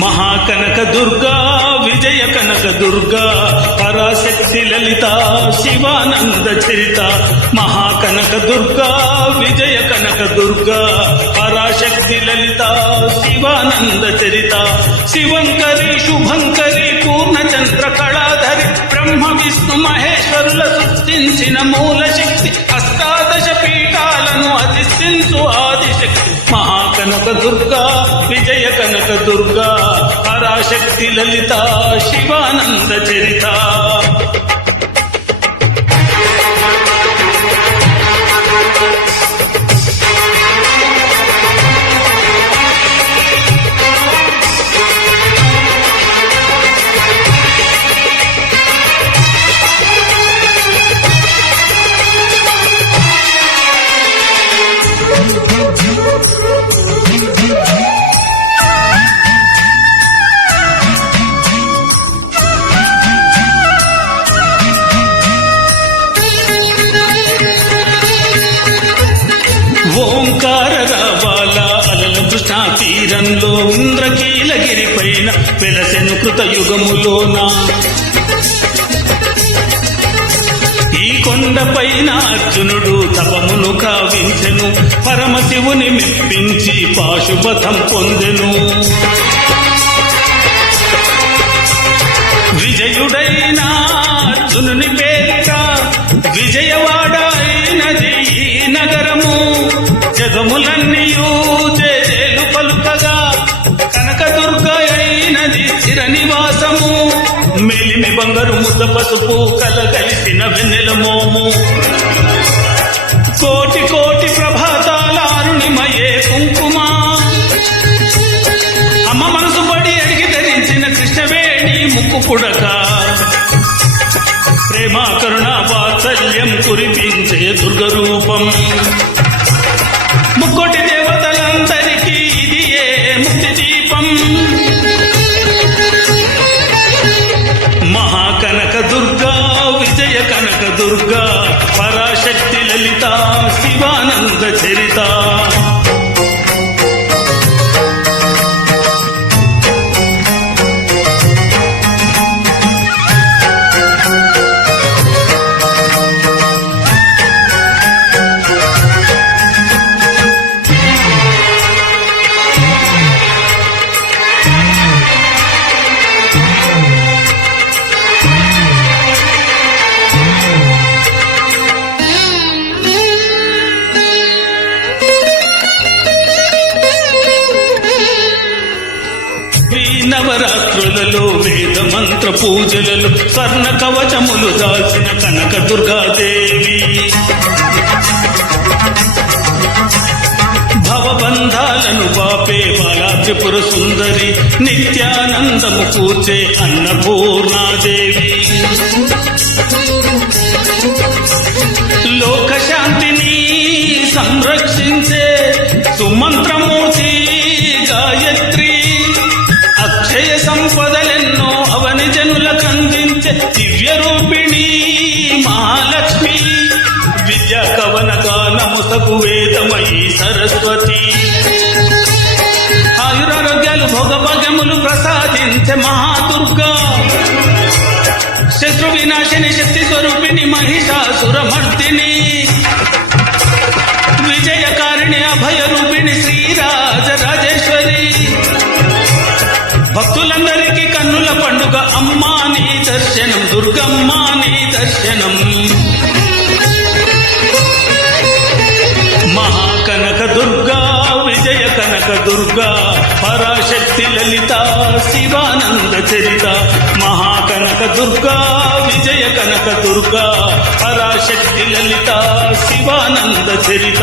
మహాకనక దుర్గా విజయ కనక దుర్గా పరాశక్తి లలిత శివానంద చరిత మహాకనక దుర్గా విజయ కనక దుర్గా పరాశక్తి లలిత శివానంద చరిత శివంకరి శుభంకరి పూర్ణచంద్ర కళాధరి బ్రహ్మ విష్ణు మహేశ్వరుల సృష్టించిన మూల శక్తి అష్టాదశ పీఠాలను అధిష్ఠించు ఆదిశక్తి మహాకనక దుర్గా విజయ కనక దుర్గా పరాశక్తి లలిత శివానంద చరిత ఓంకార రావాల అలల కృష్ణా తీరంలో ఇంద్రకీలగిరి పైన వెలసెను కృతయుగములోన ఈ కొండపైన అర్జునుడు తపమును కావించెను పరమశివుని మెప్పించి పాశుపథం పొందెను విజయుడైన అర్జునుని పేరిట విజయవాడ అయినది ఈ నగరము జగములన్నీయూ జేజేలు పలుకగా కనకదుర్గ అయినది చిర నివాసము మెలిమి బంగారు ముద్ద పసుపు కలగలిసిన వెన్నెల మోము కోటి కోటి ప్రభాతాల అరుణిమయే కుంకుమ అమ్మ మనసు పడి అడిగి ధరించిన కృష్ణవేణి ముక్కు పుడక ప్రేమ కరుణ వాత్సల్యం కురిపించే దుర్గరూపం ముక్కోటి దేవతలందరికీ ఇది ఏ ముక్తి దీపం మహాకనక దుర్గా విజయ కనక దుర్గా పరాశక్తి లలిత శివానంద చరిత నవరాత్రులలో వేద మంత్ర పూజలలో స్వర్ణ కవచములు దాల్చిన కనక దుర్గాదేవి భవబంధాలను బాపే బాలా త్రిపుర సుందరి నిత్యానందము కూర్చే అన్నపూర్ణాదేవి లోకశాంతిని సంరక్షించే సుమంత్రమూర్తి గాయత్రి అక్షయ సంపదలెన్నో అవని జనులకందించే దివ్య రూపిణి మహాలక్ష్మి విద్యా కవన గానముసకు వేదమయీ సరస్వతి ఆయురారోగ్యాలు భోగభాగ్యములు ప్రసాదించే మహాదుర్గా శత్రు వినాశిని శక్తి స్వరూపిణి మహిషాసురమర్దిని విజయకారిణి అభయ రూపిణి శ్రీరాజరాజేశ్వరి భక్తులందరికీ కన్నుల పండుగ అమ్మా నీ దర్శనం దుర్గమ్మా నీ దర్శనం మహాకనక దుర్గా విజయ కనక దుర్గా పరాశక్తి లలిత శివానంద చరిత మహాకనక దుర్గా విజయ కనక దుర్గా పరాశక్తి లలిత శివానంద చరిత